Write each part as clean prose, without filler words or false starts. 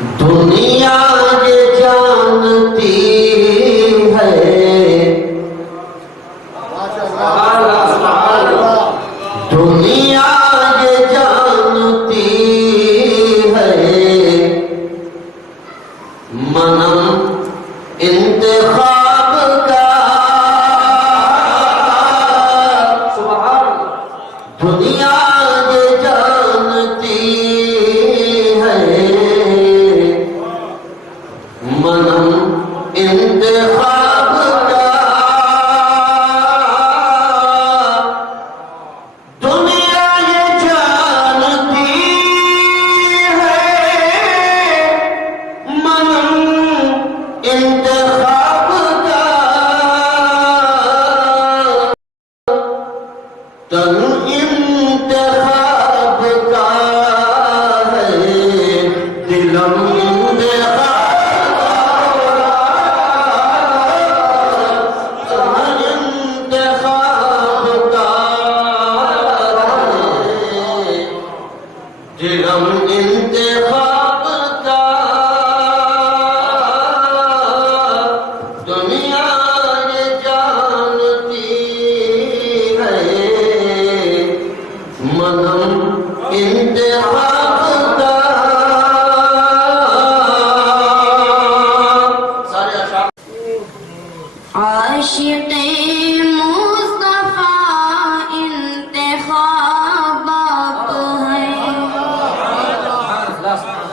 दुनिया ये जानती है, दुनिया ये जानती है, मनम इंतखाब का। दुनिया ये जानती है, मनम इंतखाब का। दुनिया ये जानती है, मनम इंतखाब का। तन इंतखाब का है, दिलम दिलम इंतखाब का। दुनिया ये जानती है, मनम इंतखाब का। सारे अशार आशिक़े मुस्तफ़ा इंतखाब आप हैं।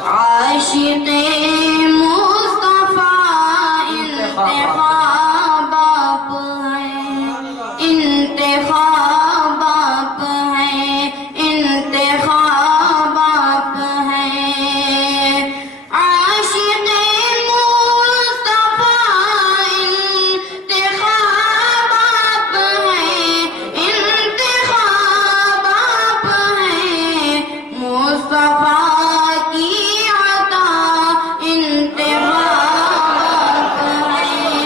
आशिक़े मुस्तफ़ा इंतखाब आप हैं, इंतखाब आप हैं, इंतखाब आप हैं। आशिक़े मुस्तफ़ा इंतखाब आप हैं, इंतखाब आप हैं। मुस्तफ़ा की अता इंतखाब आप हैं,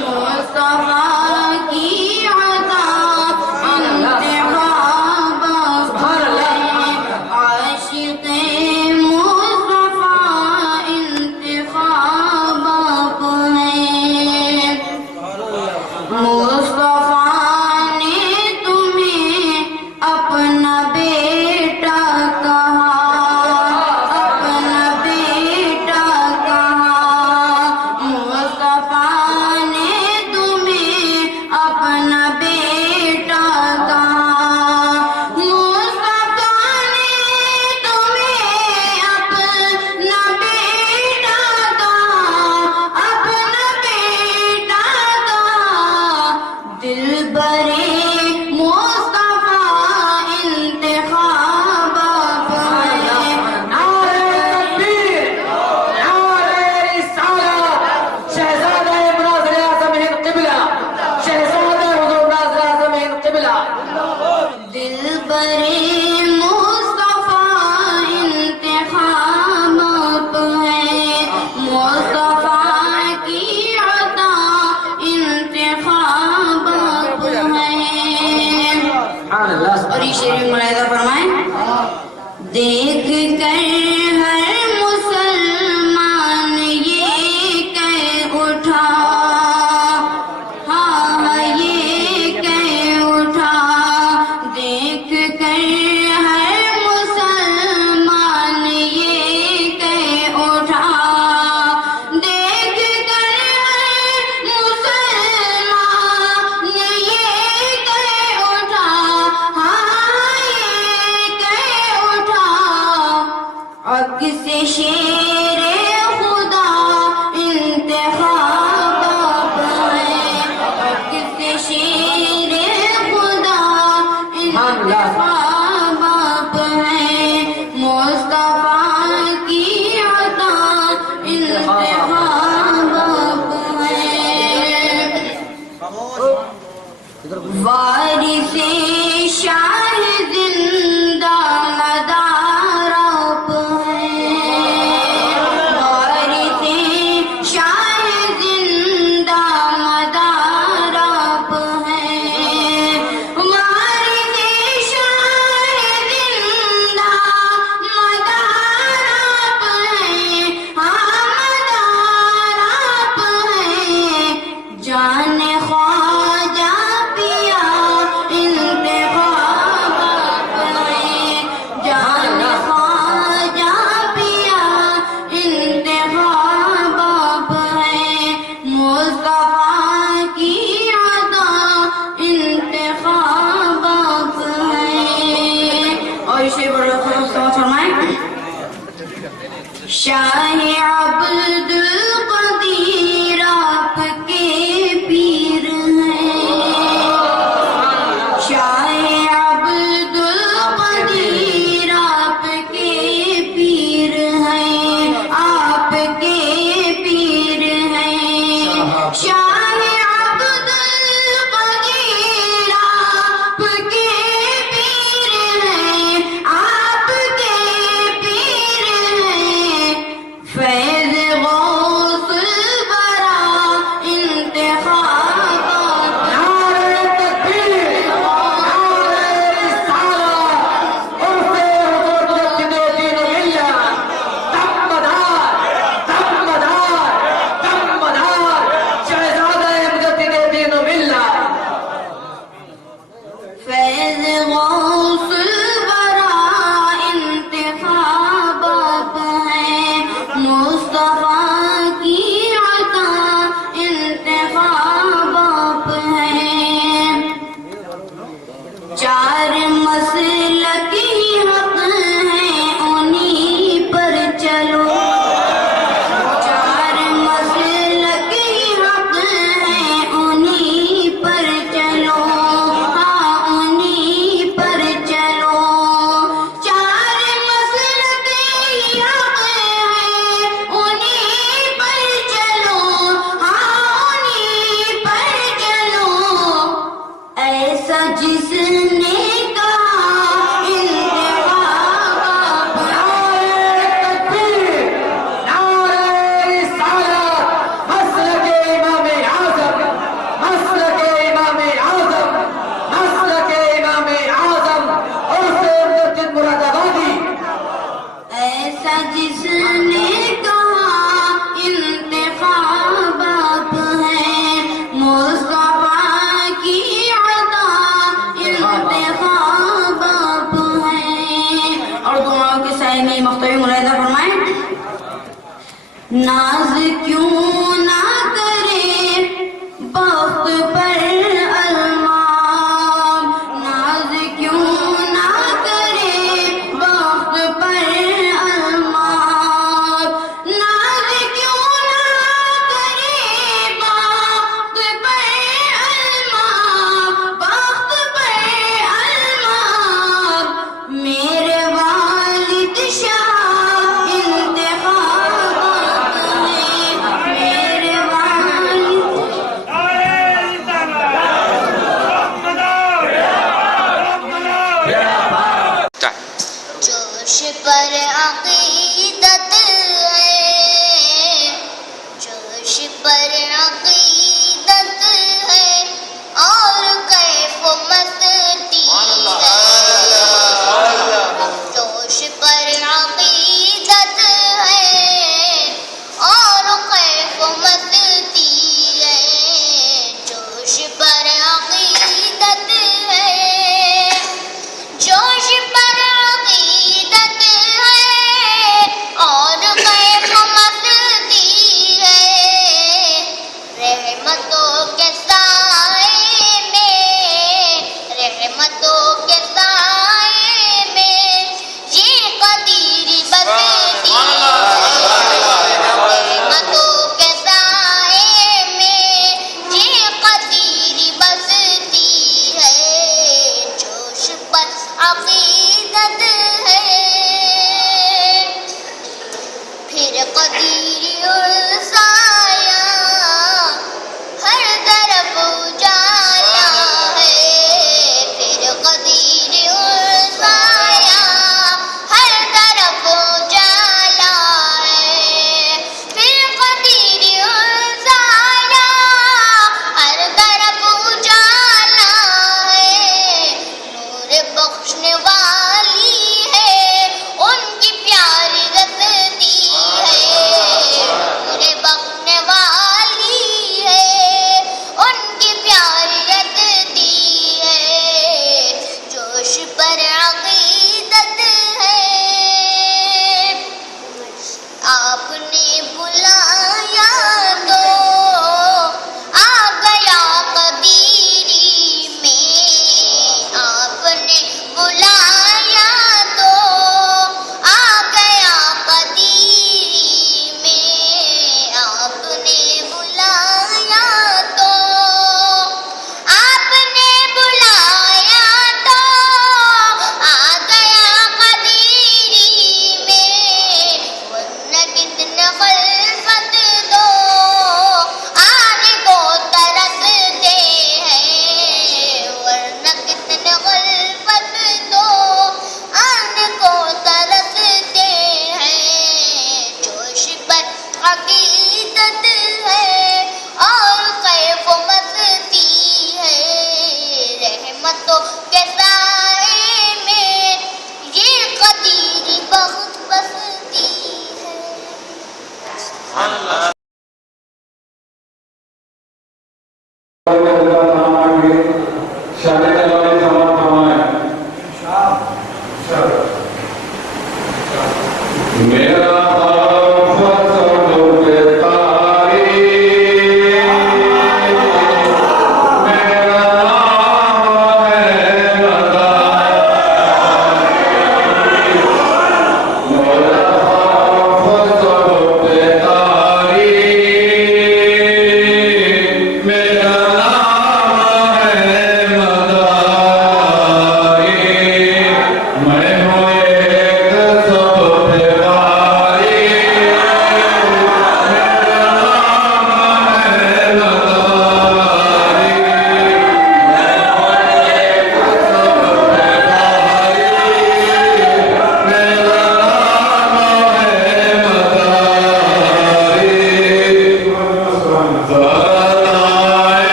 मुस्तफ़ा की अता इंतखाब आप हैं। आशिक़े मुस्तफ़ा इंतखाब आप हैं। मुस्तफ़ा ने तुम्हें अपना बेटा कहा, अपना बेटा कहा। मुस्तफ़ा ने तुम्हें अपना बेटा कहा। मुस्तफ़ा ने तुम्हें अपना बेटा कहा, अपना बेटा कहा। दिलबरे मुस्तफ़ा इंतखाब आप हैं। नारे तकबीर, नारे रिसालत, शहज़ादा मुनाज़िर आज़म हिंद क़िबला, शहज़ादा हुज़ूर नाज़िर आज़म हिंद क़िबला। दिलबरे मुस्तफ़ा इंतखाब आप हैं। मुस्तफ़ा की अता इंतखाब आप हैं। और ये शेर में मुलाहिज़ा फरमाएं। देख कर हर मुसलमान ये कह उठा, हाँ ये कह उठा। देख कर हर मुसलमान ये कह उठा। देख कर हर मुसलमान ये कह उठा, हाँ ये कह उठा। अक्स शेरे खुदा इंतखाब आप हैं। अक्स शेरे खुदा इंतखाब आप हैं। मुस्तफ़ा की अता इंतखाब आप हैं। वारिसे शाह जिंदा मदार आप हैं। वारिसे शाह जिंदा मदार आप हैं। वारिसे शाह जिंदा मदार आप हैं। हाँ शाह अब्दुल कदीर आपके पीर हैं। शाह अब्दुल कदीर आपके पीर हैं, आपके पीर हैं। शाह अब्दुल कदीर आपके पीर हैं, आपके पीर हैं। फैज़ गौस बरा इंतखाबात। नारे तकबीर, नारे रिसालत, उर्फ़े हुज़ूर मुजद्दिद दीन व मिल्लत। दमदार, दमदार, दमदार, शहज़ादे मुजद्दिद दीन व मिल्लत। फैज़ गौस बरा इंतखाबात हैं, मुस्तफ़ा की अता इंतखाबात हैं। चार मसलक ही हक हैं, उन्हीं पर चलो। चार मसलक ही हक हैं, उन्हीं पर चलो। हाँ, उन्हीं पर चलो। चार मसलक ही हक हैं, उन्हीं पर चलो। हाँ, उन्हीं पर चलो। ऐसा जिसने कहा इंतखाबात। नारे तकबीर, नारे रिसालत, मसलके इमाम-ए आज़म, मसलके इमाम-ए आज़म, मसलके इमाम-ए आज़म, उर्फ़े मुजद्दिद मुरादाबादी। ऐसा जिसने कहा इंतखाबात हैं, मुस्तफ़ा की अता इंतखाबात हैं। और दुआओं के साए में मख्तूम मुलाहिज़ा फरमाएं। नाज क्यों ना करे बख्त पर अलमाम। नाज क्यों ना करे बख्त पर अलमाम। नाज क्यों ना करे बख्त पर अलमाम, बख्त पर अलमाम। मेरे वालिद शाह इंतखाबात हैं, मेरे वालिद। जोश पर अक़ीदत है, जोश पर अक़ीदत है, और कैफ मस्ती है। जोश पर अक़ीदत है, और कैफ मस्ती है। जोश पर अक़ीदत है, जोश पर अक़ीदत है, और कैफ मस्ती है। रहमतों के साए में, रहमतों के साए में ये कदीरी बसती है। रहमतों के साए में ये कदीरी बसती है। जोश पर अक़ीदत है, फिर कदीरी उलसाया, हर तरफ उजाला है। फिर कदीरी उलसाया, हर तरफ उजाला है। फिर कदीरी उलसाया, हर तरफ उजाला है। नूर बख्शने वाली है, उनकी प्यारी रसती है। अकीदत है और कैफ मस्ती है। रहमतों के साए में ये कदीर बहुत बसती है।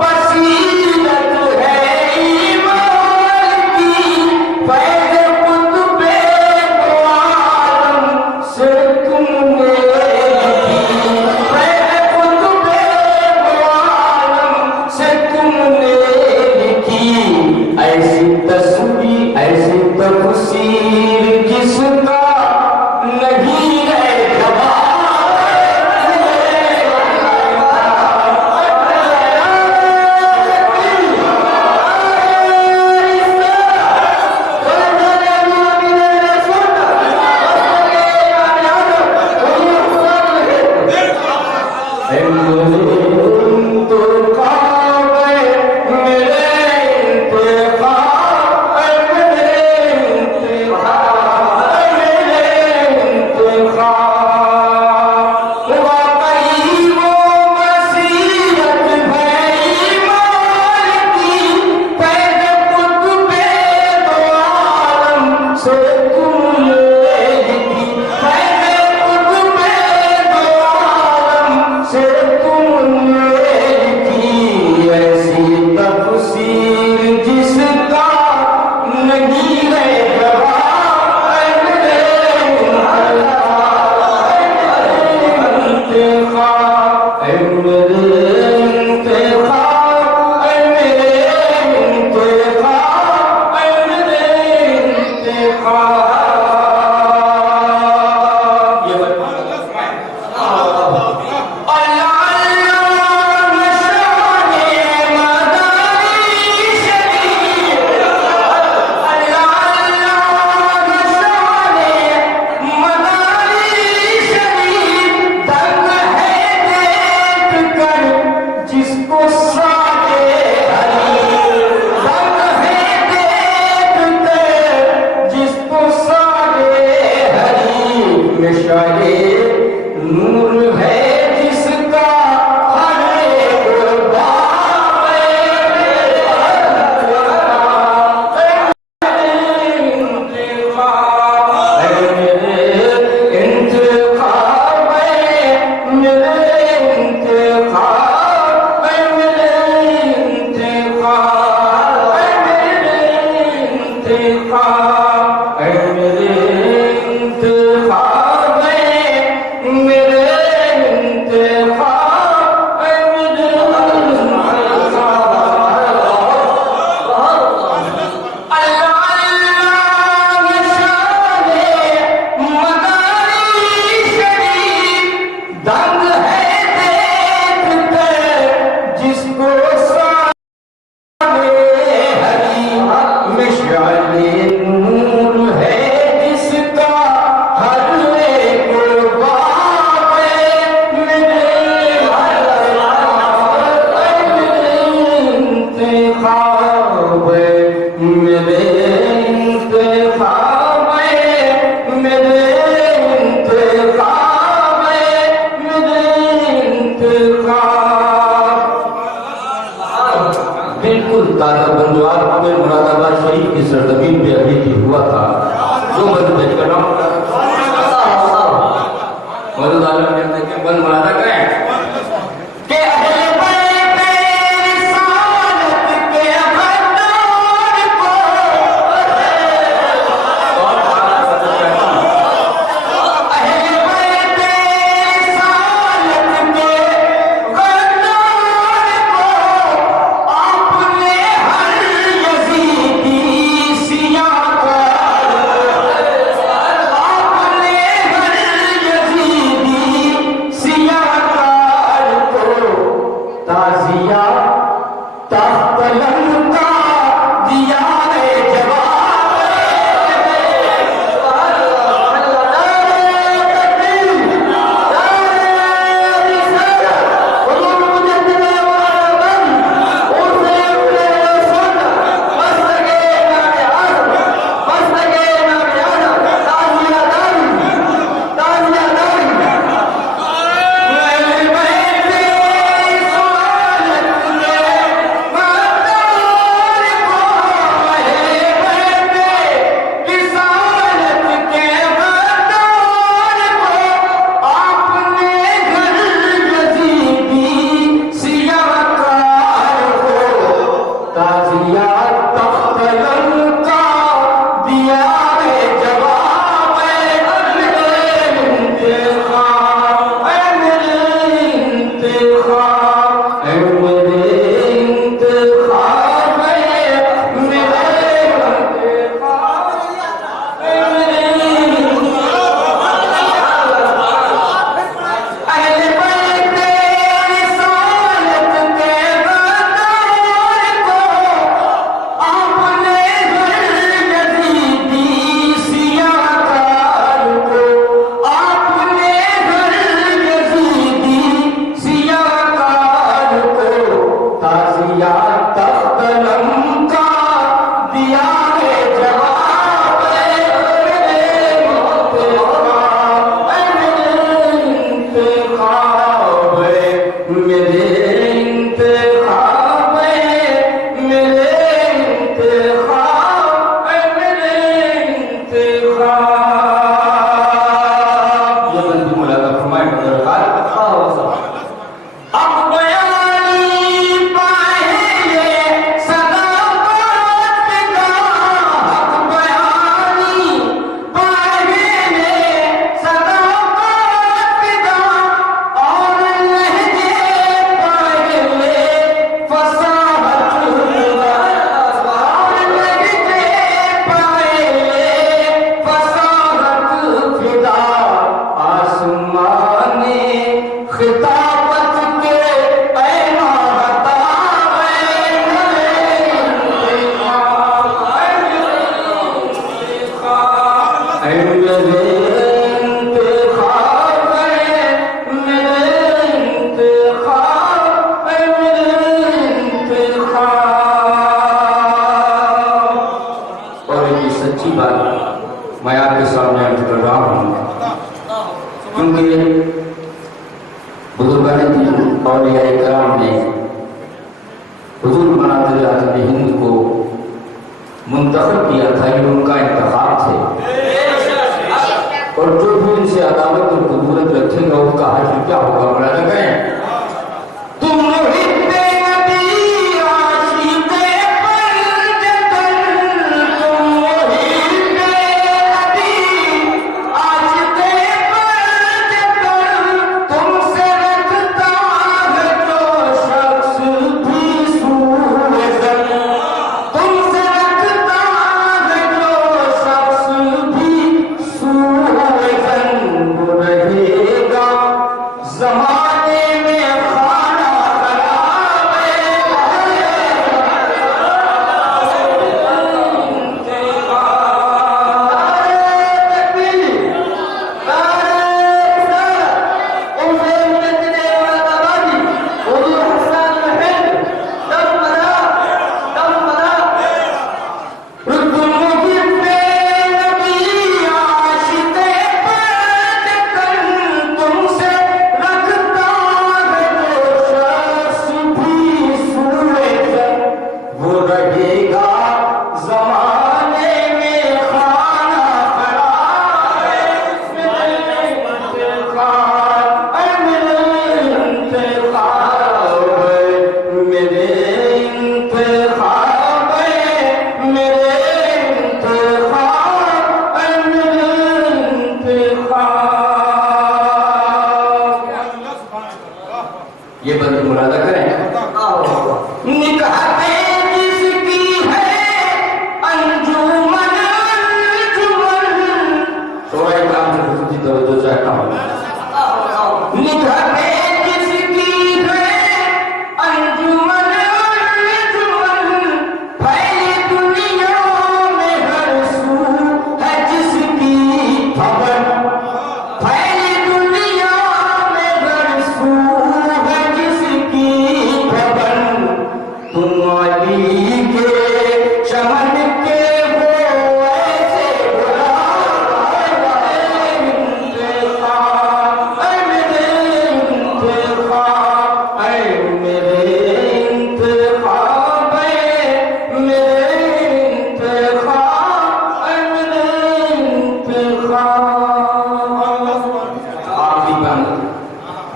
बसीरत मिशाले नूर है जिसका हर एक बाब बिल्कुल ताजा बंदवार में मुरादाबाद शरीफ की सरजमीन पे अभी भी हुआ था। जो बंद का नाम मौजूद आलम कहते हैं कि बंद मुरादा करें कि सच्ची बात मैं आपके सामने अर्ज कर रहा हूँ क्योंकि बुजुर्गान दीन औलिया इकराम ने हुजूर मनाज़िल आज़म हिंद को मुंतखब किया था, ये उनका इंतखाब थे। और जो भी इनसे अदावत और कुदरत रखेगा उसका हासिल क्या होगा, मुलाज़ा करें। ये बंद मुरादा करें।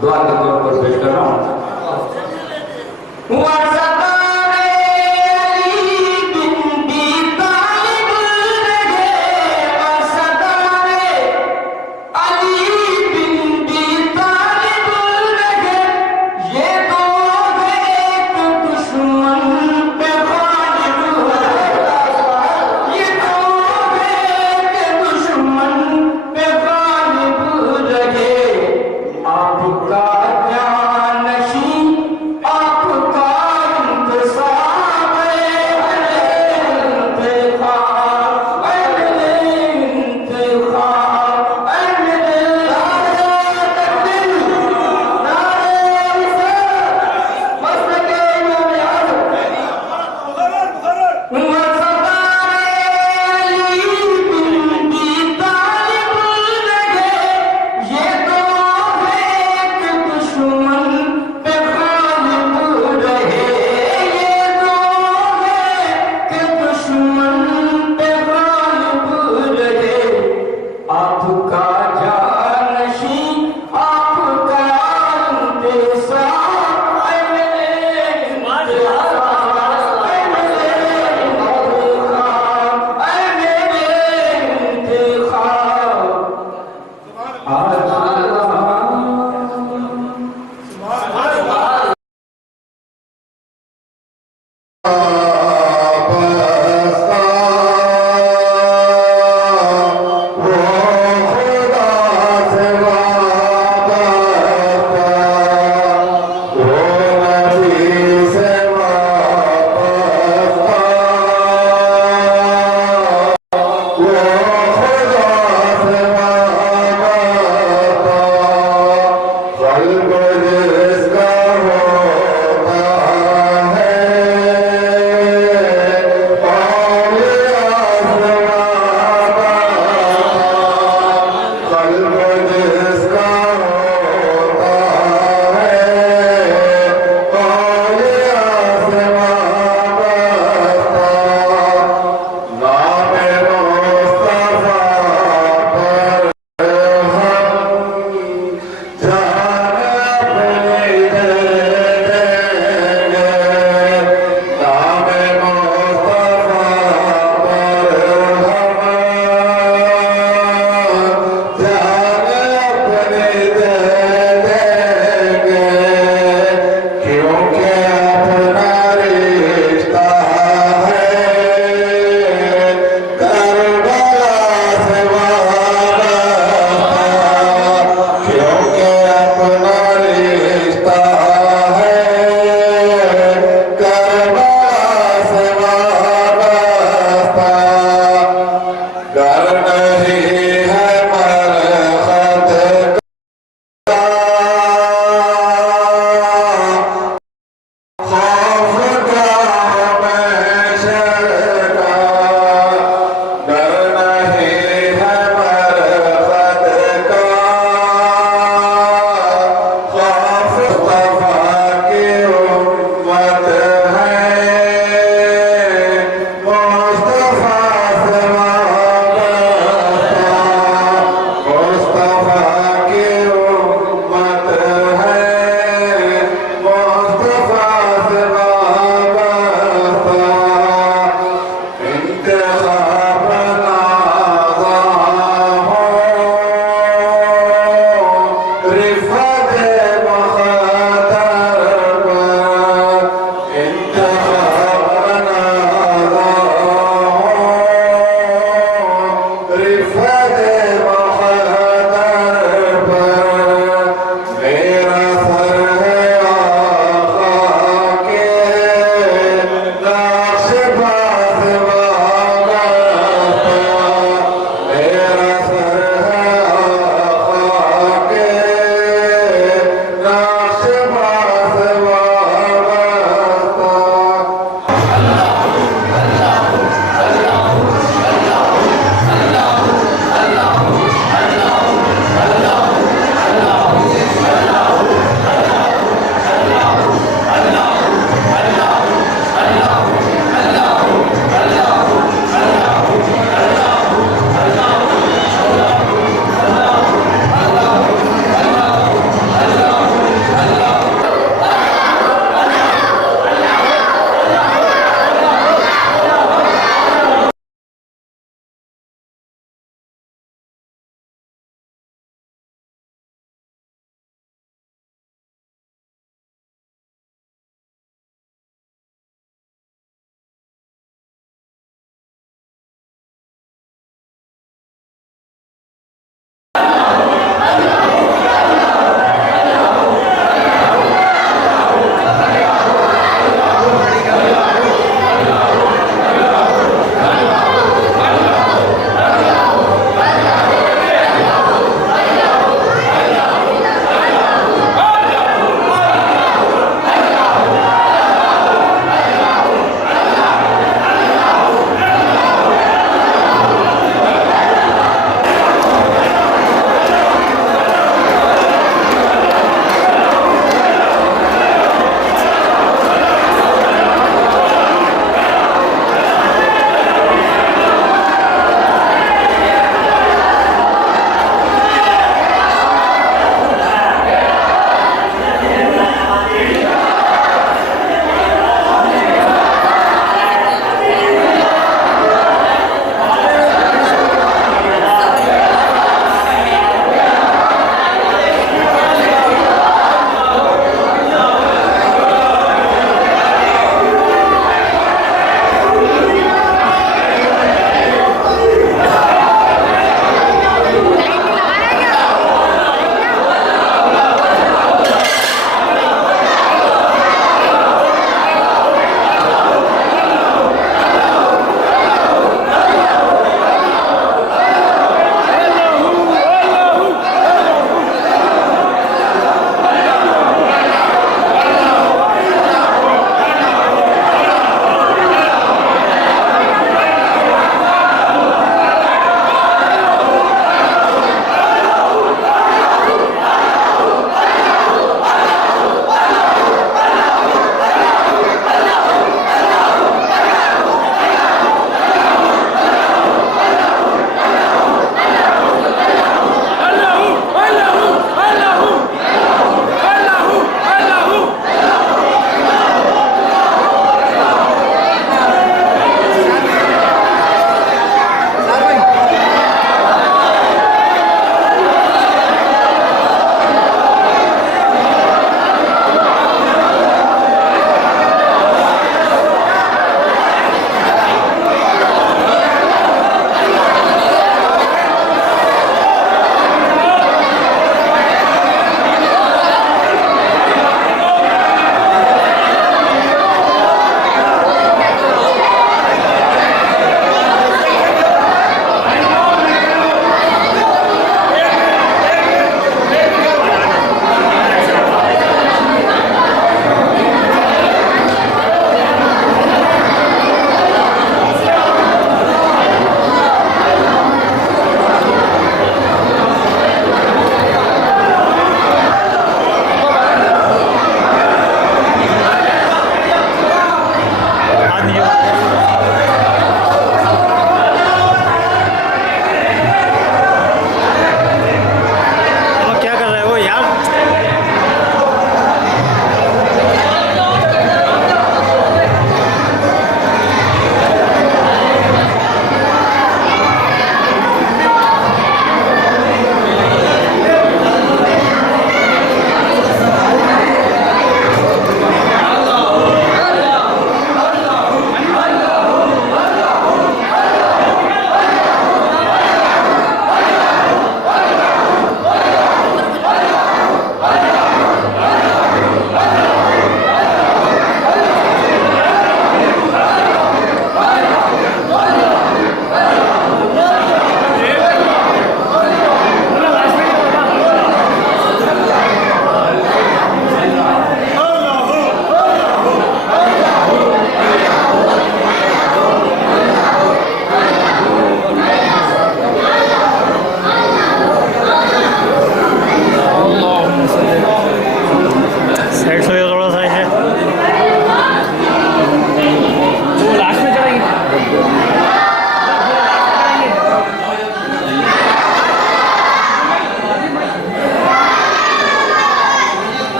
दुआ के तौर पर पेश कर रहा हूँ।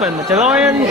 bukan macam lawan ni.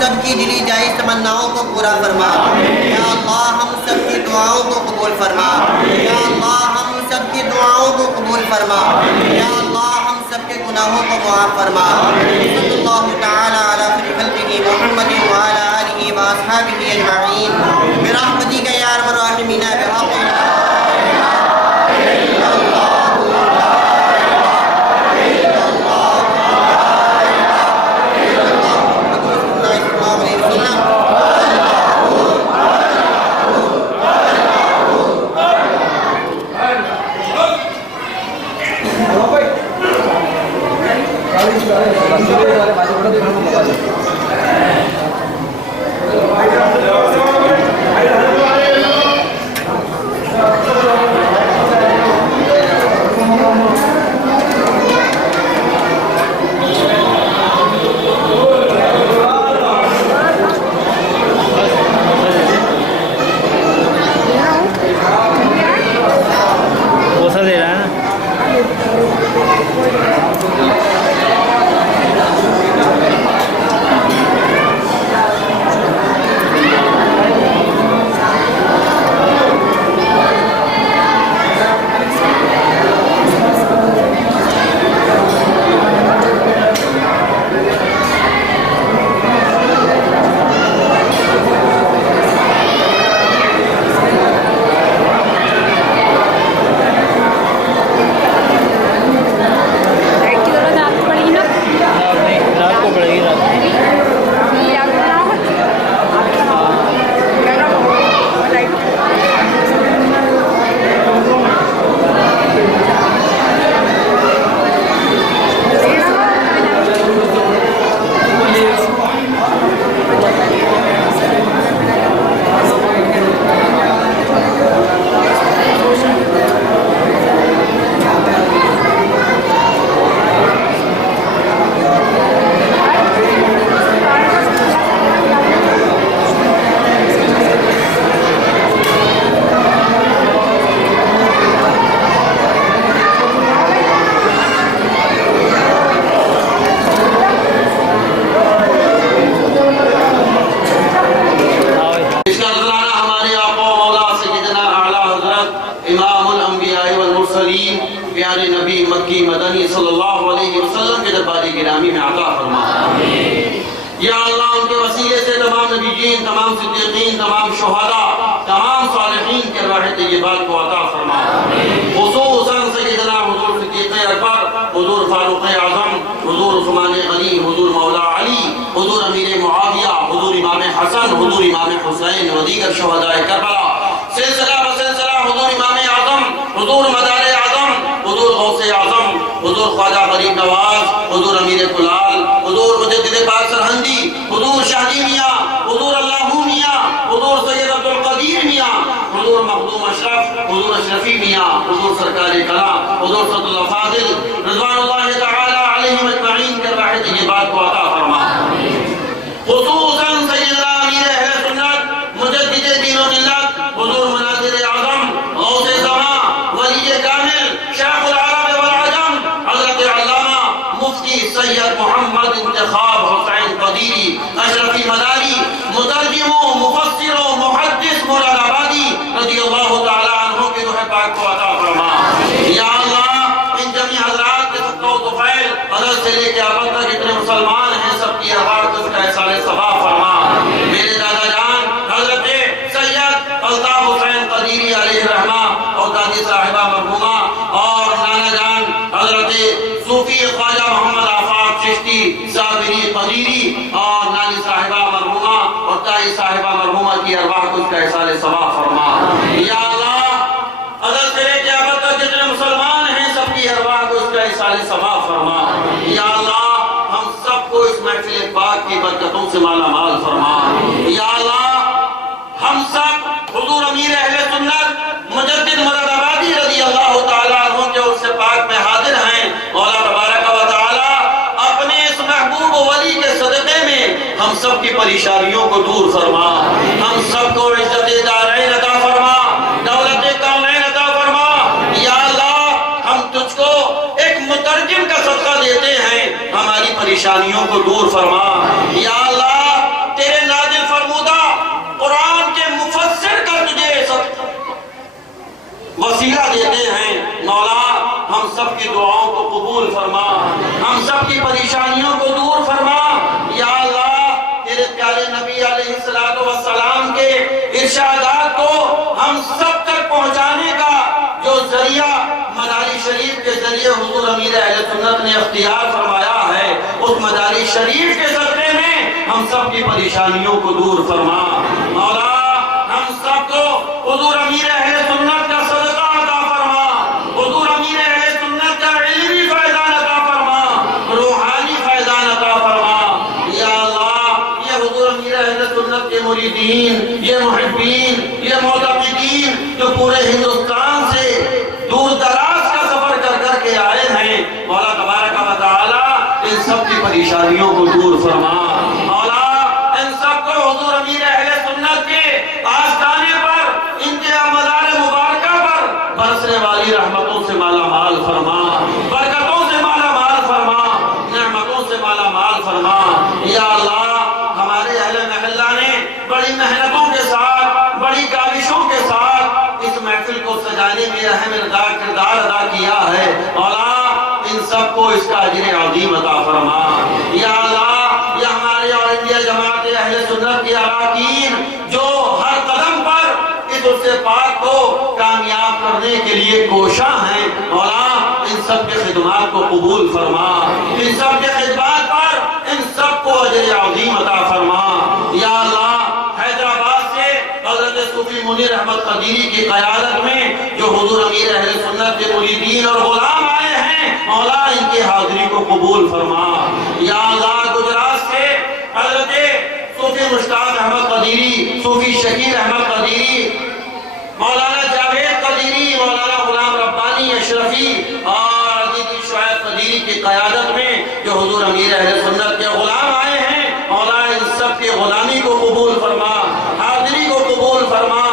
सबकी दिली जायज़ तमन्नाओं को पूरा फरमा। या अल्लाह हम सबकी दुआओं को कबूल फरमा। या अल्लाह हम सबकी दुआओं को कबूल फरमा। या अल्लाह हम सबके गुनाहों को माफ़ फरमा। सल्लल्लाहु तआला अला खल्क़िही मुहम्मदिन व अला आलिही व अस्हाबिही अजमईन बिरहमतिका या अरहमर राहिमीन बिहक़्क़ि माझ्याकडे ग्रामी में अता फरमा। या अल्लाह उनके वसीले से तमाम नबीयीन, तमाम सिद्दीकीन, तमाम शुहदा, तमाम सालिहीन के अर्वाह तय्यबात को अता फरमा। खुसूसन सय्यदना हुजूर सिद्दीक़ अकबर, हुजूर फारूक आज़म, हुजूर उस्मान गनी, हुजूर मौला अली, हुजूर अमीर मुआविया, हुजूर इमाम हसन, हुजूर इमाम हुसैन व दीगर शुहदाए करबला, सिलसिला ब सिलसिला हुजूर इमाम आज़म, हुजूर मदार आज़म, हुजूर गौसे आज़म, हुजूर ख्वाजा गरीब नवाज, हुजूर अमीर कुलाल, हुजूर मुजद्दिद पाक सरहंदी, हुजूर शाहजी मियां, हुजूर अल्लाहू मियां, हुजूर सैयद अब्दुल कदीर मियां, हुजूर मखदूम अशरफ, हुजूर अशरफी मियां, हुजूर सरकार कला, हुजूर सदुल फाजिल रिज़वानुल्लाह तआला अलैहिम अजमईन के अर्वाह तय्यबात को अता फरमा। खुसूसन सय्यदना अमीर अहले सुन्नत मुजद्दिद दीन व मिल्लत हुजूर मुनाज़िर आज़म गौसे ज़मां वली कामिल शेखुल अरब वल अजम हज़रत अल्लामा मुफ्ती सैयद मोहम्मद इंतखाब हुसैन कदीरी अशरफी मदारी मुतर्जिमो मुफस्सिरो मुहद्दिस मुरादाबादी रज़ियल्लाहु तआला अन्हु की रूह पाक को अता फरमा। या अल्लाह इन जमी हज़रात के सबको तुफ़ैल हज़रत से लेके अब तक जितने मुसलमान हैं सबकी आवाज़ को उसका इसाले सवाब फरमा। मेरे दादा जान हज़रत सैयद अल्ताफ हुसैन कदीरी अलैहि रहमा और दादी साहिबा मरहुमा और नाना जान हज़रत सूफी ख्वाजा मोहम्मद आफाक चिश्ती साबिरी कदीरी और नानी साहिबा मरहुमा और ताई साहिबा मरहुमा की अरवाह को उसका इसाले सवाब फरमा। या अल्लाह हज़रत से लेके अब तक जितने मुसलमान हैं सबकी अरवाह को उसका इसाले सवाब फरमा। या अल्लाह हम सबको इस महफिल पाक की बरकतों से माला माल फरमा। या अल्लाह हम सब हुजूर अमीर अहले सुन्नत मुजद्दिद मुरादाबादी रज़ियल्लाहु तआला अन्हु के उर्स पाक में हाजिर हैं। मौला तबारक व तआला अपने इस महबूब वली के सदक़े में हम सब की परेशानियों को दूर फरमा, हम सबको इज्जत दारैन अता फरमा, दौलत कौनैन अता फरमा। या अल्लाह हम तुझको एक मुतरजिम का सदका देते हैं, हमारी परेशानियों को दूर फरमा। या अल्लाह तेरे नाज़िल फरमूदा कुरान के मुफस्सिर का तुझे वसीला देते हैं। मौला हम सब की दुआओं को कबूल फरमा, हम सब की परेशानियों को दूर फरमा। या अल्लाह तेरे प्यारे नबी अलैहिस्सलातु वस्सलाम के इरशादात को हम सब तक पहुंचाने का जो जरिया मदारी शरीफ के जरिए हुजूर अमीर अहले सुन्नत ने इख्तियार फरमाया है, उस मदारी शरीफ के सदक़े में हम सब की परेशानियों को दूर फरमा। मौला हम सबको हुजूर अमीर अहले सुन्नत का सदका अता फरमा, हुजूर अमीर अहले सुन्नत का इल्मी फैज़ान अता फरमा, रूहानी फैज़ान अता फरमा। या अल्लाह ये हुजूर अमीर अहले सुन्नत के मुरीदीन, ये मुहिब्बीन, ये मुअतक़िदीन जो पूरे हिंदुस्तान से दूर दराज का सफर कर कर के आए हैं, मौला तबारक व तआला इन सब की परेशानियों को दूर फरमा। मौला इन सबको हुजूर अमीर अहले सुन्नत के आस्थाने पर, इनके मज़ार मुबारका पर बरसने वाली रहमतों से माला माल फरमा, बरकतों से माला माल फरमा, नेमतों से माला माल फरमा। या अल्लाह हमारे अहले महल्ला ने बड़ी मेहनतों के साथ, बड़ी काविशों के साथ इस महफिल को सजाने में अहम किरदार अदा किया है। मौला इन सबको इसका अजर अज़ीम अता फरमा। या अल्लाह ये हमारे और इंडिया जमात अहले सुन्नत के अरकान जो हर कदम पर इस उससे पाक को कामयाब करने के लिए कोशा हैं, मौला इन सब के खिदमात को कबूल फरमा, इन सब के खिदमात पर इन सबको अजर अज़ीम अता फरमा। या अल्लाह हैदराबाद से हज़रत सूफी मुनीर अहमद कदीरी की क़यादत में जो हुजूर अमीर अहले सुन्नत के मुरीदीन और गुलाम आए हैं, मौला इनकी हाज़िरी को कबूल फरमा। या अल्लाह गुजरात से हज़रत सूफी मुश्ताक अहमद कदीरी, सूफी शकीर अहमद कदीरी, मौलाना जावेद कदीरी, मौलाना गुलाम रब्बानी अशरफी और अजीज़ शुआइब कदीरी की क़यादत में जो हुजूर अमीर अहले सुन्नत के गुलाम आए हैं, मौला इन सब की गुलामी को कबूल फरमा, हाज़िरी को कबूल फरमा।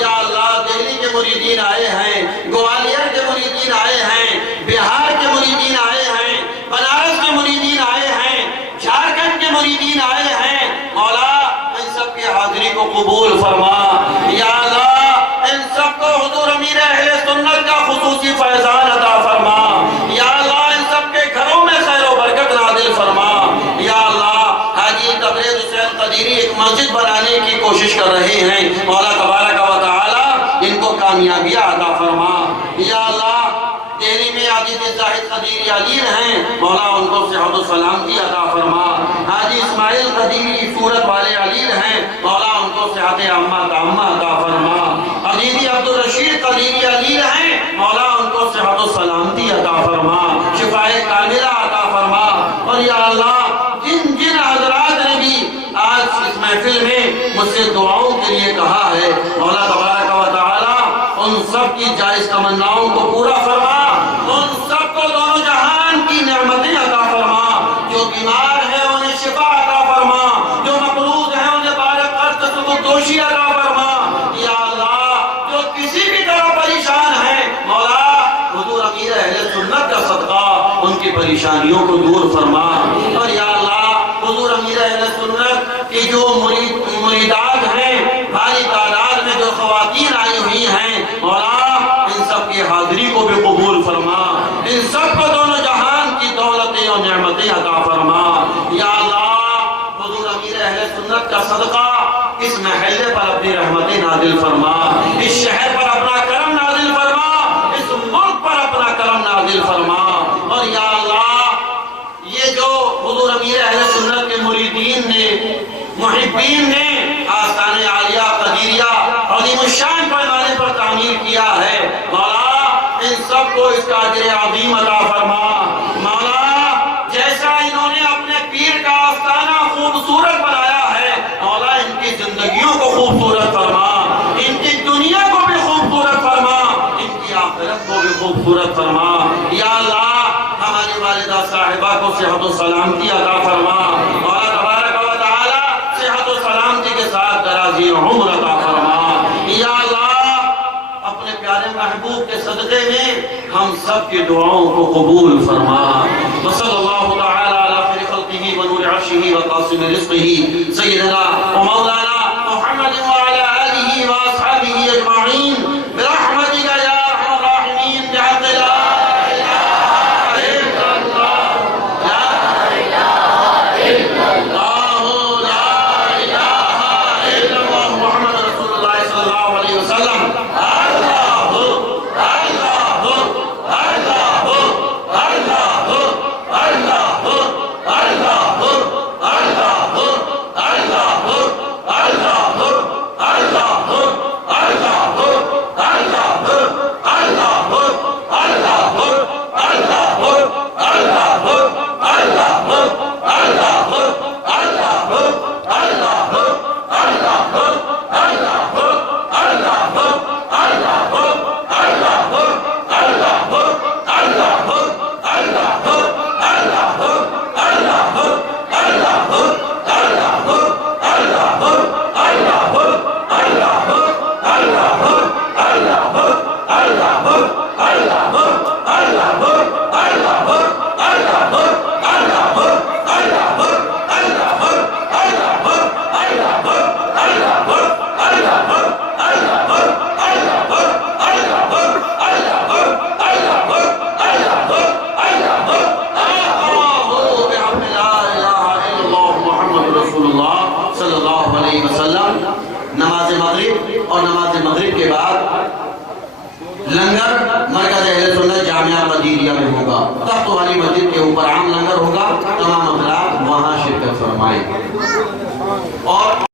या अल्लाह दिल्ली के मुरीदीन आए हैं, ग्वालियर के मुरीदीन आए हैं, बिहार के मुरीदीन आए हैं, बनारस के मुरीदीन आए हैं, झारखंड के मुरीदीन आए हैं, मौला इन सब की हाज़िरी को कबूल फरमा। या अल्लाह इन सबको हुजूर अमीर अहले सुन्नत का खुसूसी फैज़ान अता फरमा। या अल्लाह इन सब के घरों में खैर व बरकत नाज़िल फरमा। कर रहे हैं, मौला तबारक व तआला इनको कामयाबियाँ अता फरमा। या अल्लाह दिल्ली में आदित्य जाहिद कदीरी अलील हैं, मौला उनको सेहत व सलामती अता फरमा। हाजी इस्माइल कदीरी सूरत वाले अलील हैं, मौला उनको सेहत अम्मा ताम्मा अता फरमा। अजीजी अब्दुल रशीद कदीरी अलील हैं, मौला उनको सेहत व सलामती अता फरमा, शिफाए कामिला अता फरमा। और या अल्लाह जिन जिन हजरात ने भी आज इस महफिल में मुझसे दुआओं के लिए कहा है, मौला तबारक व तआला उन सब की जायज तमन्नाओं को पूरा फरमा, उन सबको दोनों जहान की नेमतें अता फरमा। जो बीमार है उन्हें शिफा अता फरमा, जो मकरूज है उन्हें बारक दोषी अता फरमा। या अल्लाह जो किसी भी तरह परेशान है, मौला हुजूर अमीर अहले सुन्नत का सदका उनकी परेशानियों को दूर फरमा। और या अल्लाह हुजूर अमीर अहले सुन्नत की जो मुरीदात हैं, भारी तादाद में जो ख़वातीन आई हुई हैं, मौला इन सब की हाजिरी को भी कबूल फरमा, इन सब को दोनों जहान की दौलतें और नेमतें अता फरमा। या अल्लाह हुजूर अमीर अहले सुन्नत का सदका इस महल्ले पर अपनी रहमतें नाजिल फरमा, इस शहर पर अपना करम नाजिल फरमा, इस मुल्क पर अपना करम नाजिल फरमा। और या अल्लाह ये जो हुजूर अमीर अहले सुन्नत के मुरीदीन ने, मुहिब्बीन ने आस्ताने आलिया कदीरिया अज़ीमुश्शान पैमाने पर तामीर किया है, मौला इन सबको इसका अजर अज़ीम अता फरमा। मौला जैसा इन्होंने अपने पीर का आस्ताना खूबसूरत बनाया है, मौला इनकी जिंदगियों को खूबसूरत फरमा, इनकी दुनिया को भी खूबसूरत फरमा, इनकी आखिरत को भी खूबसूरत फरमा। या अल्लाह हमारी वालिदा साहिबा को सेहत व सलामती अता फरमा, मौला तबारक व तआला सेहत व सलामती के साथ दराज़ी उम्र अता फरमा। या अल्लाह अपने प्यारे महबूब के सदक़े में हम सब की दुआओं को कबूल फरमा। वसल्लल्लाहु तआला अला खैरि खल्क़िही व नूरि अर्शिही व क़ासिम रिज़्क़िही सय्यिदना व मौलाना मुहम्मद व अला आलिही व अस्हाबिही अजमईन बिरहमतिका या अरहमर राहिमीन बिहक़्क़ि ला इलाहा इल्लल्लाह ला इलाहा इल्लल्लाह ला इलाहा इल्लल्लाह मुहम्मद रसूलुल्लाह सल्लल्लाहु अलैहि वसल्लम। नमाज मगरिब और नमाज मगरिब के बाद लंगर मरकज अहले सुन्नत जामिया कदीरिया में होगा। तख्त वाली मस्जिद के ऊपर आम लंगर होगा, तमाम हज़रात वहाँ शिरकत फरमाएं। और